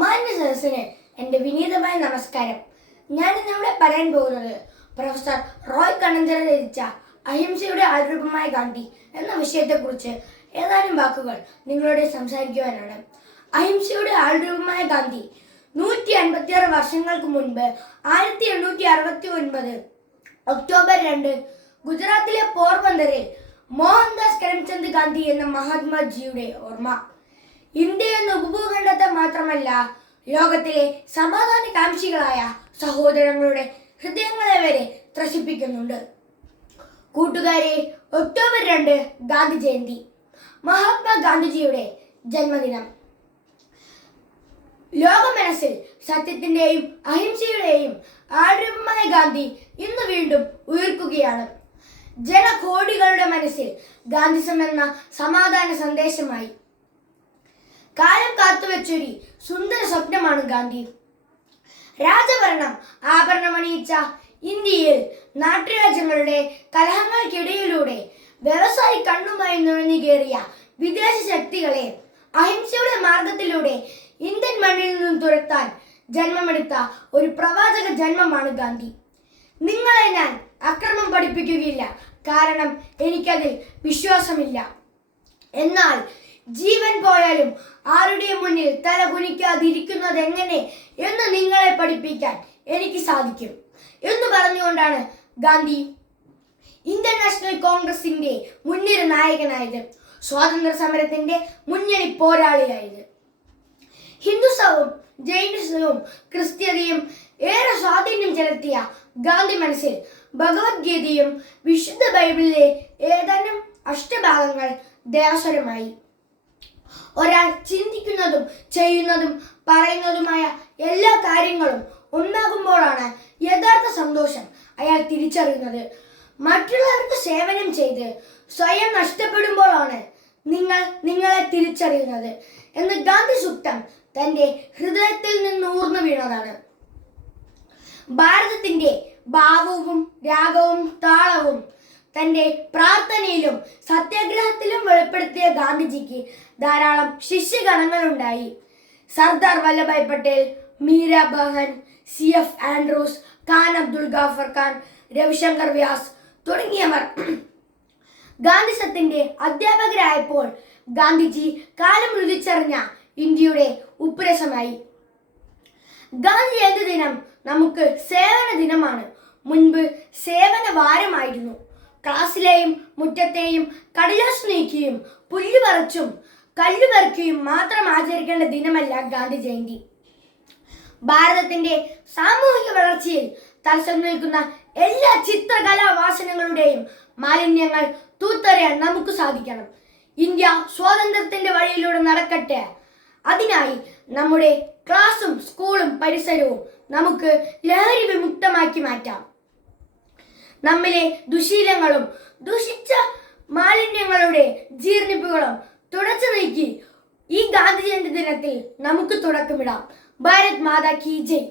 മാന്യ സദസ്സിന് എന്റെ വിനീതമായ നമസ്കാരം. ഞാൻ ഇന്നിവിടെ പറയാൻ പോകുന്നത് പ്രൊഫസർ റോയ് കണ്ണഞ്ചര രചിച്ച അഹിംസയുടെ ആൾരൂപമായ ഗാന്ധി എന്ന വിഷയത്തെക്കുറിച്ച് ഏതാനും വാക്കുകൾ നിങ്ങളോട് സംസാരിക്കുവാനാണ്. അഹിംസയുടെ ആൾരൂപമായ ഗാന്ധി നൂറ്റി അൻപത്തിയാറ് വർഷങ്ങൾക്ക് മുൻപ് ആയിരത്തി എണ്ണൂറ്റി അറുപത്തി ഒൻപത് ഒക്ടോബർ രണ്ട് ഗുജറാത്തിലെ പോർബന്തറിൽ മോഹൻദാസ് കരംചന്ദ് ഗാന്ധി എന്ന മഹാത്മാജിയുടെ ഓർമ്മ. ഇന്ത്യ എന്ന ഉപഭൂഖണ്ഡത്തെ മാത്രമല്ല ലോകത്തിലെ സമാധാനകാംക്ഷികളായ സഹോദരങ്ങളുടെ ഹൃദയങ്ങളെ വരെ ത്രസിപ്പിക്കുന്നുണ്ട്. കൂട്ടുകാരെ ഒക്ടോബർ രണ്ട് ഗാന്ധി ജയന്തി. മഹാത്മാ ഗാന്ധിജിയുടെ ജന്മദിനം. ലോക മനസ്സിൽ സത്യത്തിന്റെയും അഹിംസയുടെയും ആരൂപമായ ഗാന്ധി ഇന്ന് വീണ്ടും ഉയർക്കുകയാണ്. ജനകോടികളുടെ മനസ്സിൽ ഗാന്ധിസം എന്ന സമാധാന സന്ദേശമായി. കാലം കാത്തുവെച്ചൊരു സുന്ദര സ്വപ്നമാണ് ഗാന്ധി. രാജഭരണം ആഭരണമണിയിച്ച ഇന്ത്യയിൽ നാട്ടുരാജ്യങ്ങളുടെ കലഹങ്ങൾക്കിടയിലൂടെ വ്യവസായി കണ്ണുമായി നുഴഞ്ഞു കയറിയ വിദേശ ശക്തികളെ അഹിംസയുടെ മാർഗത്തിലൂടെ ഇന്ത്യൻ മണ്ണിൽ നിന്നും തുരത്താൻ ജന്മമെടുത്ത ഒരു പ്രവാചക ജന്മമാണ് ഗാന്ധി. നിങ്ങളെ ഞാൻ അക്രമം പഠിപ്പിക്കുകയില്ല. കാരണം എനിക്കതിൽ വിശ്വാസമില്ല. എന്നാൽ ജീവൻ പോയാലും ആരുടെ മുന്നിൽ തല കുനിക്കാതിരിക്കുന്നത് എങ്ങനെ എന്ന് നിങ്ങളെ പഠിപ്പിക്കാൻ എനിക്ക് സാധിക്കും. എന്ന് പറഞ്ഞുകൊണ്ടാണ് ഗാന്ധി ഇന്റർനാഷണൽ നാഷണൽ കോൺഗ്രസിന്റെ മുൻനിര നായകനായത്. സ്വാതന്ത്ര്യ സമരത്തിന്റെ മുന്നണി പോരാളിയായത്. ഹിന്ദുസവും ജൈനിസവും ക്രിസ്ത്യതയും ഏറെ സ്വാധീനം ചെലുത്തിയ ഗാന്ധി മനസ്സിൽ ഭഗവത്ഗീതയും വിശുദ്ധ ബൈബിളിലെ ഏതാനും അഷ്ടഭാഗങ്ങൾ ദേവസ്വരമായി. ഒരാൾ ചിന്തിക്കുന്നതും ചെയ്യുന്നതും പറയുന്നതുമായ എല്ലാ കാര്യങ്ങളും ഒന്നാകുമ്പോഴാണ് യഥാർത്ഥ സന്തോഷം അയാൾ തിരിച്ചറിയുന്നത്. മറ്റുള്ളവർക്ക് സേവനം ചെയ്ത് സ്വയം നഷ്ടപ്പെടുമ്പോഴാണ് നിങ്ങൾ നിങ്ങളെ തിരിച്ചറിയുന്നത്. എന്ന് ഗാന്ധി സൂക്തം തന്റെ ഹൃദയത്തിൽ നിന്ന് ഊർന്നു വീണതാണ്. ഭാരതത്തിന്റെ ഭാവവും രാഗവും താളവും തന്റെ പ്രാർത്ഥനയിലും സത്യാഗ്രഹത്തിലും വെളിപ്പെടുത്തിയ ഗാന്ധിജിക്ക് ധാരാളം ശിഷ്യഗണങ്ങളുണ്ടായി. Sardar Vallabhbhai Patel Meera Behn C F Andrews Khan Abdul Ghaffar Khan Ravishankar Vyas തുടങ്ങിയവർ. ഗാന്ധിസത്തിന്റെ അധ്യാപകരായപ്പോൾ ഗാന്ധിജി കാലം രുചിച്ചറിഞ്ഞ ഇന്ത്യയുടെ ഉപ്രസമായി ഗാന്ധി ദിനം നമുക്ക് സേവന ദിനമാണ്. മുൻപ് സേവന വാരമായിരുന്നു ക്ലാസ്സിലെയും മുറ്റത്തെയും കടലാസ് നീക്കിയും പുല്ല് പറിച്ചും കല്ല് പറിക്കുകയും മാത്രം ആചരിക്കേണ്ട ദിനമല്ല ഗാന്ധി ജയന്തി. ഭാരതത്തിന്റെ സാമൂഹിക വളർച്ചയിൽ തടസ്സം നിൽക്കുന്ന എല്ലാ ചിത്രകലാ വാസനകളുടെയും മാലിന്യങ്ങൾ തൂത്തറിയാൻ നമുക്ക് സാധിക്കണം. ഇന്ത്യ സ്വാതന്ത്ര്യത്തിന്റെ വഴിയിലൂടെ നടക്കട്ടെ. അതിനായി നമ്മുടെ ക്ലാസും സ്കൂളും പരിസരവും നമുക്ക് ലഹരി വിമുക്തമാക്കി മാറ്റാം. നമ്മിലെ ദുശീലങ്ങളും ദുഷിച്ച മാലിന്യങ്ങളുടെ ജീർണിപ്പുകളും തുടച്ചു നീക്കി ഈ ഗാന്ധി ജയന്തി ദിനത്തിൽ നമുക്ക് തുടക്കമിടാം. ഭാരത് മാതാ കി ജയ്.